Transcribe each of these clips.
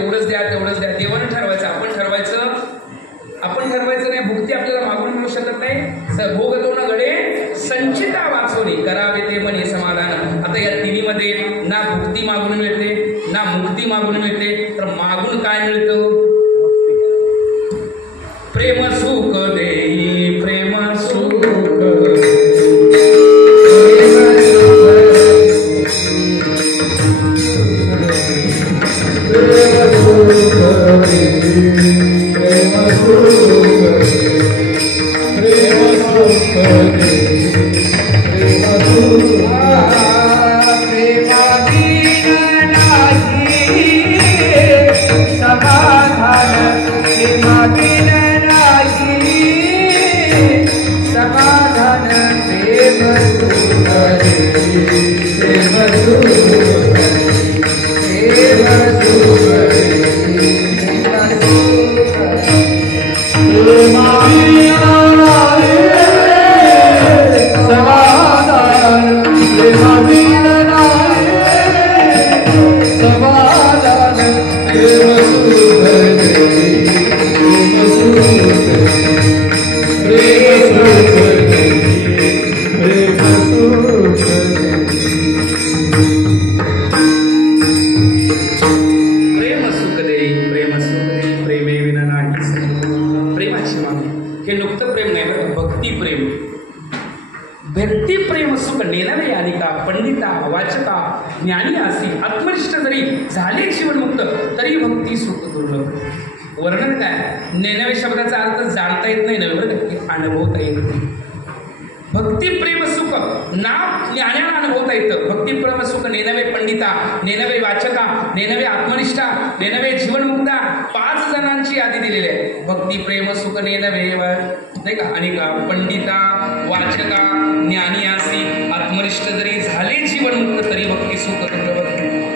एवढंच द्या तेवढंच द्या, देवानं ठरवायचं. आपण ठरवायचं नाही. भुक्ती आपल्याला मागून मिळू शकत नाही. भोगतो ना गडे संचिता वाचवणे, करावे ते म्हणे समाधान. आता या तिन्हीमध्ये ना भुक्ती मागून मिळते ना मुक्ती मागून मिळते, तर मागून काय मिळतं? प्रेम सुख देई, प्रेम सुख ज्ञानी असी आत्मनिष्ठ जरी झाले जीवनमुक्त तरी भक्ती सुख दुर्लभ. वर्णन काय? नेनवे शब्दाचा अर्थ जाणता येत नाही, अनुभवता येत नाही. भक्ती प्रेम सुख नाम ज्ञानाला अनुभवता येतं. भक्ती प्रेम सुख नेनवे पंडिता, नेनवे वाचका, नेनवे आत्मनिष्ठा, नेनवे जीवनमुक्ता, 5 जणांची यादी दिलेली आहे. भक्ती प्रेम सुख नेनवे नाही का, आणि पंडिता, वाचका, ज्ञानी असी आत्मनिष्ठ जरी झाले जीवनमुक्त तरी भक्ती सुख दुर्लभ.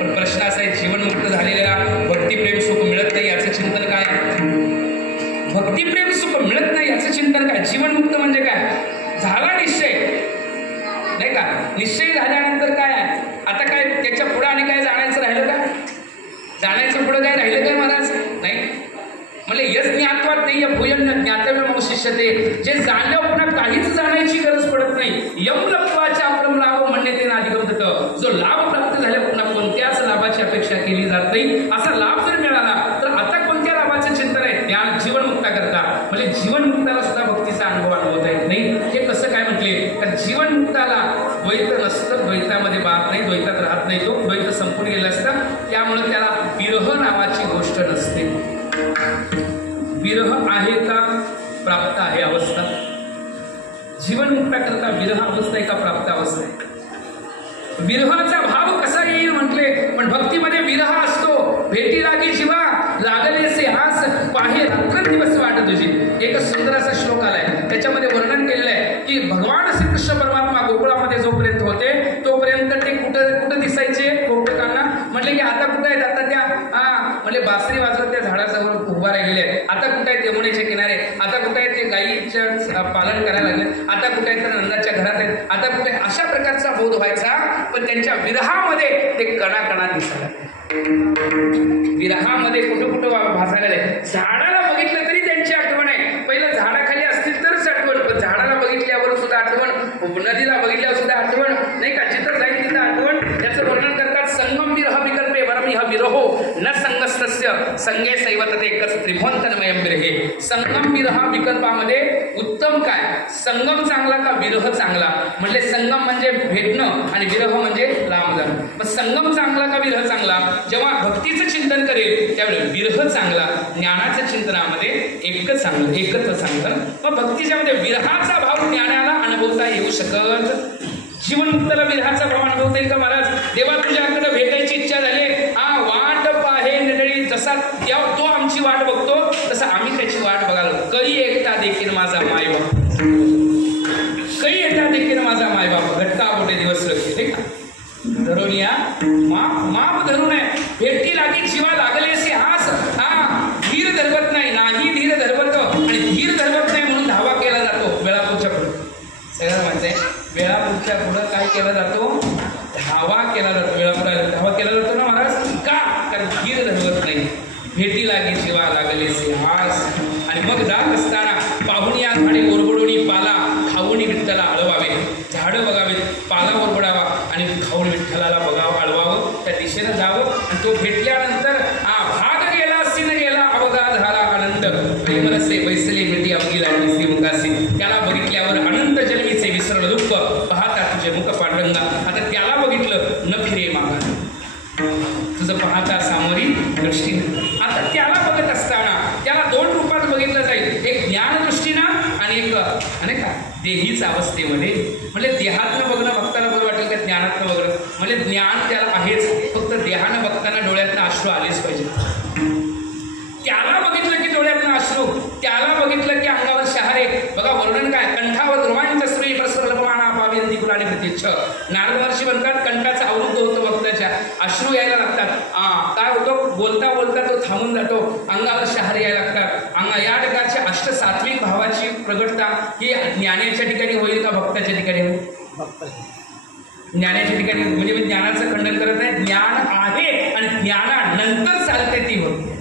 पण प्रश्न असा आहे, जीवनमुक्त झालेल्या भक्ती प्रेम सुख मिळत नाही याचं चिंतन काय? भक्ती प्रेम सुख मिळत नाही याचं चिंतन काय? जीवनमुक्त म्हणजे काय? झाला निश्चय नाही का, निश्चय झाल्यानंतर काय आहे आता? काय त्याच्या पुढे आणि काय जाण्याचं राहिलं का? जाण्याचं पुढे काय राहिलं काय महाराज? नाही. म्हणजे यश ज्ञात्वा तेय भूयन ज्ञातव्य मग शिष्यते. जे जाणल्यावर पुन्हा काहीच जाण्याची गरज पडत नाही. यम लब्ध्वाचा अपरम लाभ म्हणणे ते नाधिगमत. जो लाभ प्राप्त झाल्या पुन्हा कोणत्याच लाभाची अपेक्षा केली जात नाही. असा लाभ जर मिळाला तर आता कोणत्या लाभाचं चिंतन आहे? ज्ञान जीवनमुक्ता करता. म्हणजे जीवनमुक्ताला सुद्धा भक्तीचा अनुभव अनुभवता येत नाही. हे कसं काय म्हटले? कारण जीवनमुक्ताला द्वैत नसतं, द्वैतामध्ये बात नाही, द्वैतात राहत नाही. तो द्वैत संपून गेलं असतं. त्यामुळे त्याला विरह नावाची गोष्ट नसते. विरह आहे का प्राप्त आहे अवस्था? जीवनमुक्ता करता विरह अवस्था आहे का प्राप्त अवस्था आहे? विरहाचा भाव कसा येईल म्हटले, पण भक्तीमध्ये विरह असतो. भेटी लागी जीवा लागलेसे आस पाहे रात्रंदिवस वाट तुझी. एक सुंदर असा श्लोक आलाय, त्याच्यामध्ये वर्णन केलेलं आहे की भगवान श्रीकृष्ण परमात्मा गोकुळामध्ये जोपर्यंत होते तोपर्यंत ते कुठं दिसायचे गोपिकांना? म्हटले की आता कुठं आहेत? आता त्या म्हणजे बासरी वाजवत त्या झाडाजवळ उभा राहिलेले आहेत. आता कुठं आहेत? यमुनेच्या किनारे. आता कुठं आहेत? ते गायीचं पालन करायला लागले. आता कुठं आहेत? तर नंदाच्या घरात आहेत. आता कुठे? अशा प्रकारचा बोध व्हायचा. पण त्यांच्या विरहामध्ये ते कणाकणा दिसायला, विरहामध्ये कुठं भासायला लागले. झाडाला बघितलं तरी त्यांची आठवण आहे. पहिलं झाडाखाली असतील तरच आठवण, पण झाडाला बघितल्यावर सुद्धा आठवण, नदीला बघितल्यावर सुद्धा आठवण नाही का? जिथं जाईल तिथं आठवण. त्याचं वर्णन करतात, संगम विरह विकल्पे वरमिह विरहो न संगस्तस्य संगे सैवतते एकच त्रिभुवनतन्मयं विरहे. संगम विरह विकल्पामध्ये उत्तम काय? संगम चांगला का विरह चांगला? म्हणजे संगम म्हणजे भेटणं आणि विरह म्हणजे लांब जाणं. पण संगम चांगला का विरह चांगला? जेव्हा भक्तीचं चिंतन करेल त्यावेळी विरह चांगला, ज्ञानाच्या चिंतनामध्ये एकच चांगलं, एकच चांगलं. मग भक्तीच्या मध्ये विरहाचा भाव ज्ञानाला अनुभवता येऊ शकत. जीवनमुक्ताला विरहाचा भाव अनुभवता येईल का महाराज? देवा तुझ्याकडे भेटायची इच्छा झाली, वाट पाहे निडळी. जसा तो आमची वाट बघतो तसा आम्ही त्याची वाट बघायला. कळी एकटा देखील माझा मायबाप, कळी एकटा देखील माझा मायबाप. घटका मोठे दिवस रखले का धरून या माप धरून आहे. भेटी लागी जीवा लागले असे आस. धीर धरवत नाही धीर धरवत, आणि धीर धरवत नाही म्हणून धावा केला जातो वेळापूरच्या पुढे. सगळ्यांना माहिती आहे वेळापूरच्या पुढं काय केला जातो? धावा केला जातो. वेळापूर धावा केला जातो ना महाराज का? कारण धीर धरवत नाही. भेटी लागे जीवा लागले आस. आणि मग जात असताना पाहुणी या झाडे ओरबडोनी पाला खाऊनी विठ्ठला आळवावे. झाडं बघावेत, पाला ओरबडावा आणि खाऊन विठ्ठलाला बघावं, आळवावं, त्या दिशेनं जावं. आणि तो भेटल्यानंतर भाग गेला सिन गेला अवघा झाला आनंद. प्रेमरसे बैसले भेटी अवघी लागली श्रीमुखासी. त्याला बघितल्यावर अनंत जन्मीचे विसरलं दुःख पाहता तुझे मुख पांडुरंगा. आता त्याला बघितलं न फिरे मागा तुझं पाहता सामोरी दृष्टी. आता त्याला बघत असताना त्याला दोन रूपात बघितलं जाईल, एक ज्ञानदृष्टीनं आणि एक नाही का देहीच अवस्थेमध्ये. म्हणजे देहातनं बघणं भक्ताला बरं वाटेल का ज्ञानातनं बघणं. म्हणजे ज्ञान त्याला आहेच, फक्त देहानं बघताना डोळ्यातनं अश्रू आलेच पाहिजे. त्याला बघितलं की डोळ्यातनं अश्रू, त्याला बघितलं की अंगावर शहारे. बघा वर्णन काय, कंठावर रोमांच श्री प्रसरलपमाना पाविंदी कुलाने प्रत्यक्ष. नारद महर्षी म्हणतात कंठाचं अवरुद्ध होतं भक्ताच्या, अश्रू यायला लागतात. काय होतं, बोलता बोलता तो थांबून जातो, अंगावर शहारे यायला लागतात. या प्रकारच्या अष्टसात्विक भावाची प्रगटता ही ज्ञानाच्या ठिकाणी होईल का भक्ताच्या ठिकाणी होईल? ज्ञानाच्या ठिकाणी. म्हणजे मी ज्ञानाचं खंडन करत नाही, ज्ञान आहे आणि ज्ञानानंतर चालते ती होती.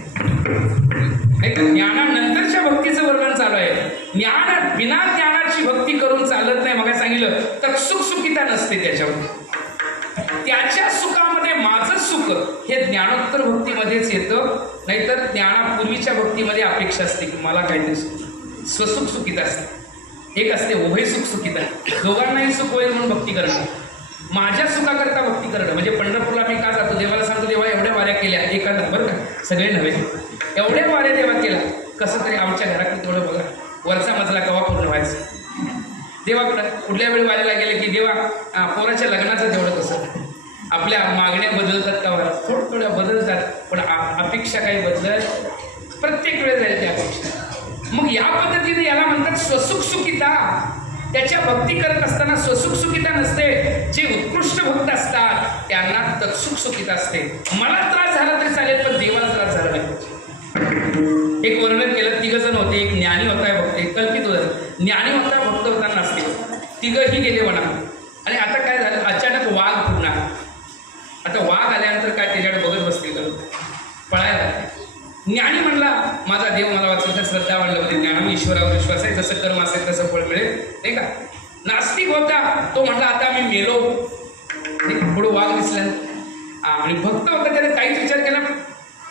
ज्ञानानंतरच्या भक्तीचं वर्णन चालू आहे. ज्ञान बिना ज्ञानाची भक्ती करून चालत नाही. मग सांगितलं तर सुखसुखिता नसते त्याच्यावर. त्याच्या सुखामध्ये माझं सुख हे ज्ञानोत्तर भक्तीमध्येच येतं. नाहीतर ज्ञानापूर्वीच्या भक्तीमध्ये अपेक्षा असते की मला काहीतरी स्वसुख सुखिता असते. एक असते उभय सुख सुखिता, दोघांनाही सुख होईल म्हणून भक्ती करणं, माझ्या सुखाकरता भक्ती करणं. म्हणजे पंढरपूरला मी का जातो, देवाला सांगतो देवा एवढ्या वाऱ्या केल्या, एखादा बरं का सगळे नव्हे, एवढ्या वाऱ्या देवा केला, कसं तरी आमच्या घरातलं तेवढं बघा, वरचा मजला कवा पूर्ण व्हायचं. देवाकडं कुठल्या वेळी वाऱ्याला गेले की देवा पोराच्या लग्नाचं तेवढं कसं. आपल्या मागण्या बदलतात का, थोडं थोड्या बदलतात, पण अपेक्षा काही बदलत प्रत्येक वेळेस जाईल त्या अपेक्षा. मग या पद्धतीने याला म्हणतात स्वसुख सुखिता. त्याच्या भक्ती करत असताना स्वसुख सुखिता नसते. जे उत्कृष्ट भक्त असतात त्यांना तत्सुख सुखिता असते. मला त्रास झाला तरी चालेल, पण देवाला त्रास झाला नाही. एक वर्णन केलं, 3 जण होते, एक ज्ञानी होता भक्त, एक कल्पित होता. ज्ञानी होता भक्त होता नास्तिक, 3ही गेले वनात. आणि आता काय झालं, अचानक वाघ फुटणार. आता वाघ आल्यानंतर काय त्याच्याकडे बघत बसतील तर पळायला. ज्ञानी म्हणला माझा देव मला वाचवता, श्रद्धा वाढलं होती, ज्ञान ईश्वरावर विश्वास आहे, जसं कर्म असेल तसं फळ मिळेल, नाही का. नास्तिक होता तो म्हणला आता मी मेलो, पुढे वाघ दिसला. आणि भक्त होता त्याने काहीच विचार केला,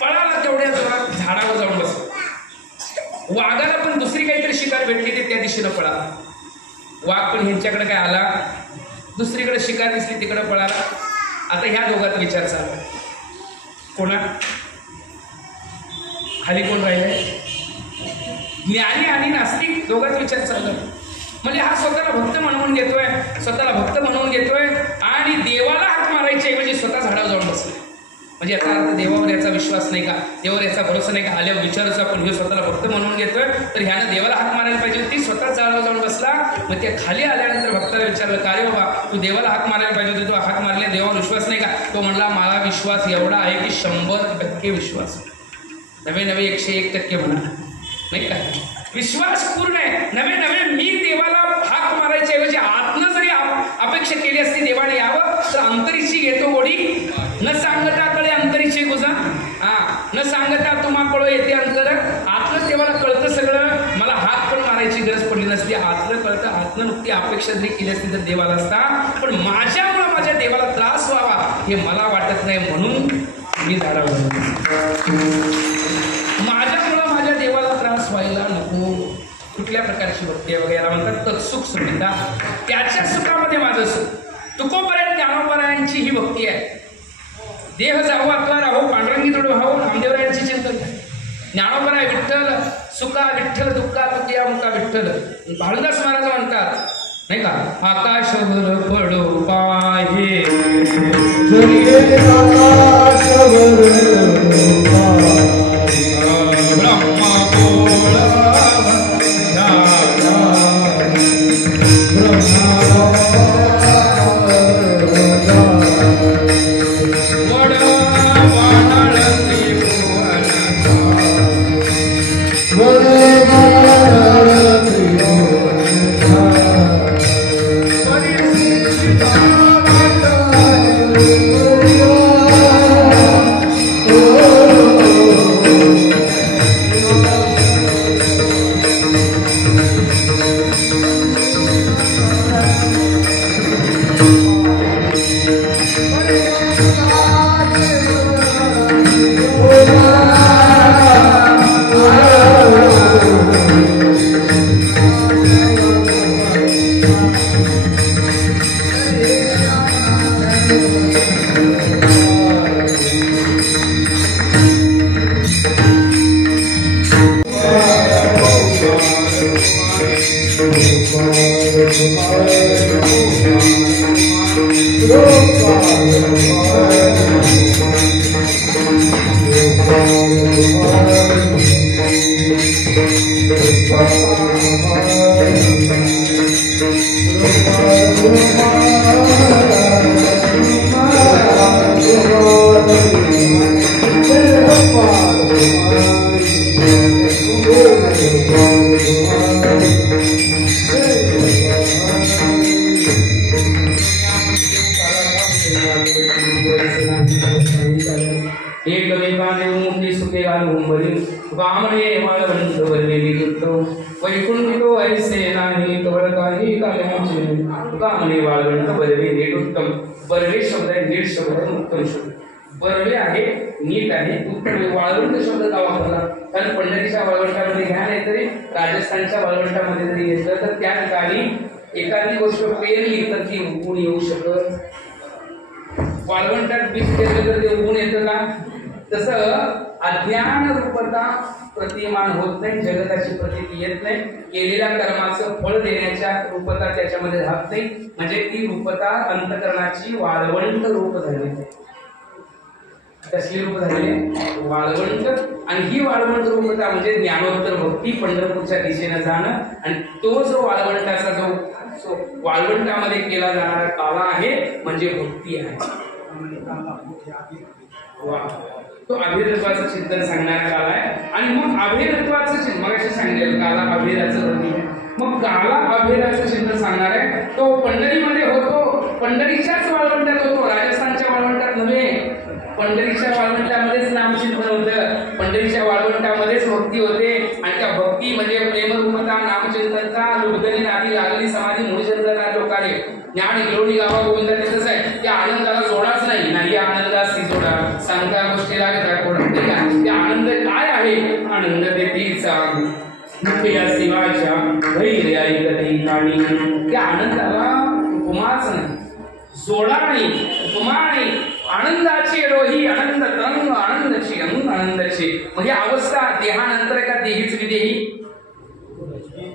पळाला तेवढ्या जोरात झाडावर जाऊन बसला. वाघाला पण दुसरी काहीतरी शिकार भेटली ते त्या दिशेनं पळाला. वाघ पण ह्यांच्याकडे काय आला, दुसरीकडे शिकार दिसली तिकडे पळाला. आता ह्या दोघात विचार चालला, कोणा खाली कोण राहिले, ज्ञानी आणि नास्तिक दोघात विचार चालला. म्हणजे हा स्वतःला भक्त म्हणून घेतोय, स्वतःला भक्त म्हणून घेतोय आणि देवाला हात मारायचे म्हणजे स्वतः झाडावर जाऊन बसले. म्हणजे याचा अर्थ देवावर याचा विश्वास नाही का, देवावर याचा भरोसा नाही का. आल्यावर विचारच आपण हे स्वतःला भक्त म्हणून घेतोय, तर ह्यानं देवाला हात मारायला पाहिजे. ती स्वतः झाडावर जाऊन बसला. मग त्या खाली आल्यानंतर भक्ताला विचारलं, का रे बाबा तू देवाला हात मारायला पाहिजे होती, तू हात मारले, देवावर विश्वास नाही का. तो म्हणला मला विश्वास एवढा आहे की 100% विश्वास, नवे 101% म्हणा, नाही का. विश्वास पूर्ण आहे. नवे मी देवाला हाक मारायच्या ऐवजी आतनं जरी अपेक्षा केली असती देवाने यावं, तर अंतरीची घेतो गोडी न सांगता कळे अंतरीची गुजा. न सांगता तुम्हा कळो येते अंतर. आतलं देवाला कळतं सगळं, मला हाक पण मारायची गरज पडली नसती. आतलं कळतं, आतलं नुकती अपेक्षा जरी केली असती तर देवाला असता. पण माझ्यामुळं माझ्या देवाला त्रास व्हावा हे मला वाटत नाही, म्हणून मी झाडावर. माझ्यामुळं माझ्या देवाला त्रास व्हायला नको. कुठल्या प्रकारची भक्ती वगैरे याला म्हणतात तत्सुख सुखिता. त्याच्या सुखामध्ये माझं सुख. तुकोपर्यंत ज्ञानोपरायांची ही भक्ती आहे. देह जाऊ आत्मा राहो, पांडुरंगी दृढ व्हावं, नामदेवरायांची चिंतन आहे. ज्ञानोपराय विठ्ठल सुखा विठ्ठल दुःखा तुकिया मुका विठ्ठल. भालदास महाराज म्हणतात नाही का, आकाशवर पडो पाहे वैकुंठितो ऐसे नाही कवळ काही काल्याचे कामने वाळवंट बरवे नीट उत्तम. बरवे शब्द आहे, नीट शब्द आहे, उत्तम शब्द. बरवे आहे, नीट आहे, उत्तम. वाळवंट शब्द का वापरला? कारण पंढरीच्या वाळवंटामध्ये घ्या नाही तरी राजस्थानच्या वाळवंटामध्ये जरी घेतलं तर त्या ठिकाणी एखादी गोष्ट पेरली तर ती उगवून येऊ शकत. वाळवंटात बीज पेरलं तर ते उगवून येतं का? तसं अज्ञान रूपता प्रतिमान होत नाही, जगताची प्रतीती येत नाही, केलेल्या कर्माचं फळ देण्याच्या रूपता त्याच्यामध्ये राहत नाही. म्हणजे ती रूपता अंतकरणाची वाळवंट रूप झाली. कसली रूप झाली? वाळवंट. आणि ही वाळवंट रूपता म्हणजे ज्ञानोत्तर भक्ती, पंढरपूरच्या दिशेनं जाणं. आणि तो जो वाळवंटाचा जो वाळवंटामध्ये केला जाणारा काला आहे म्हणजे भक्ती आहे. तो अभेदत्वाचं चिंतन सांगणारा काला आहे. आणि मग अभेदत्वाचं चिंतन मगाशी सांगितलेलं काला अभेदाचं प्रतीक आहे. मग काला अभेदाचं चिंतन सांगणार आहे तो पंढरीमध्ये होतो, पंढरीच्याच वाळवंटात होतो, राजस्थानच्या वाळवंटात नव्हे. पंढरीच्या वाळवंटामध्येच नामचिंतन होतं, पंढरीच्या वाळवंटामध्येच भक्ती होते. आणि त्या भक्ती म्हणजे प्रेमरूपता, नामचिंतनता, लुब्धनी नादी लागली समाधी मूळचंद्रना लोकारे ज्ञान गिलोणी गावा गोविंदा तिथंच आहे. त्या आनंदाला जोडाच नाही आनंदास ती जोडा सांगता गोष्टीला त्या आनंद काय आहे? आनंद देतीचा मुख्या शिवाच्या धैर्य ऐकते काणी. त्या आनंदाला उपमाच नाही, जोडा नाही, उपमा नाही. आनंदाची रोही आनंद तरंग आनंदाची आनंदाची म्हणजे अवस्था देहानंतर का देहीच विदेही,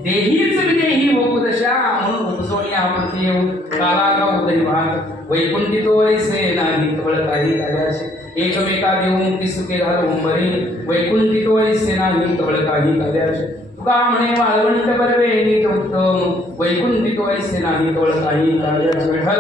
देहीच विदेही होऊ दशा म्हणून उपसोनी आवडती येऊ काला का उदय भाग. वैकुंठितो ऐसे नाही कवळ काही कार्याचे एकमेका देऊ मुक्ती सुखे घालू उंबरी. वैकुंठितो ऐसे नाही कवळ काही कार्याचे तुका म्हणे वाळवंट बरवे नीट उत्तम. वैकुंठितो ऐसे नाही कवळ काही कार्याचे. Vitthal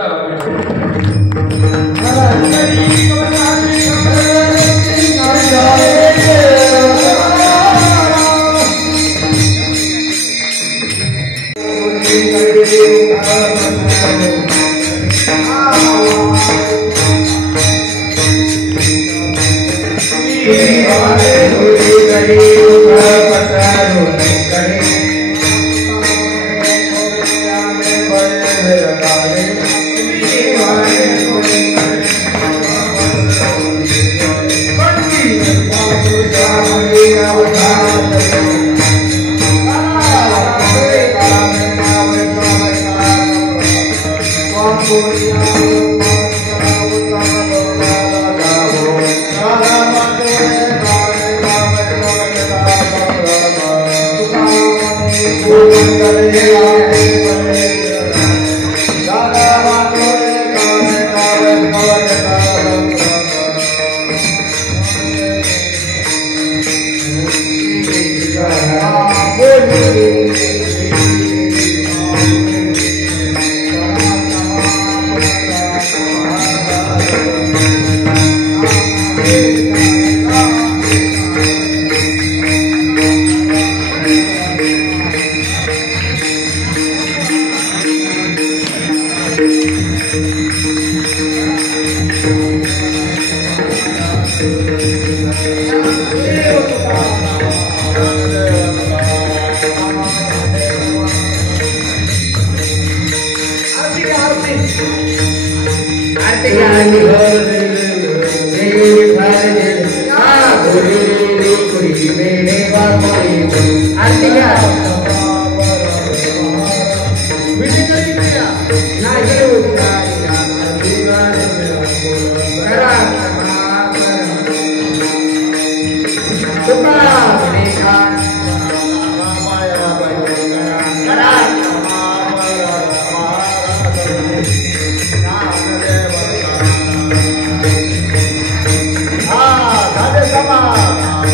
Come on.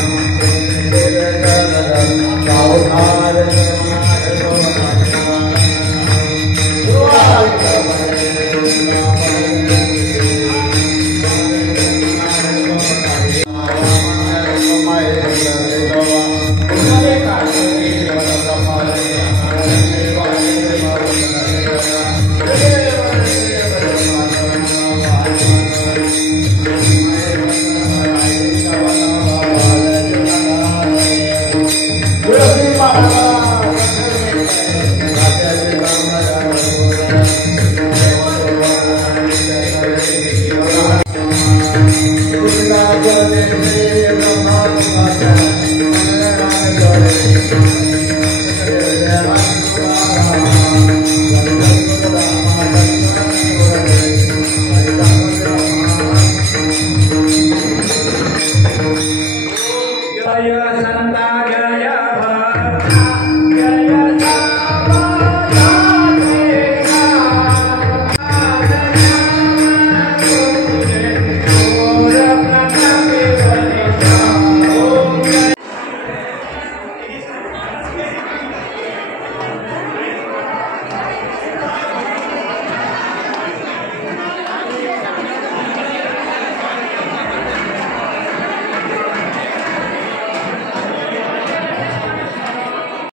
तय संताग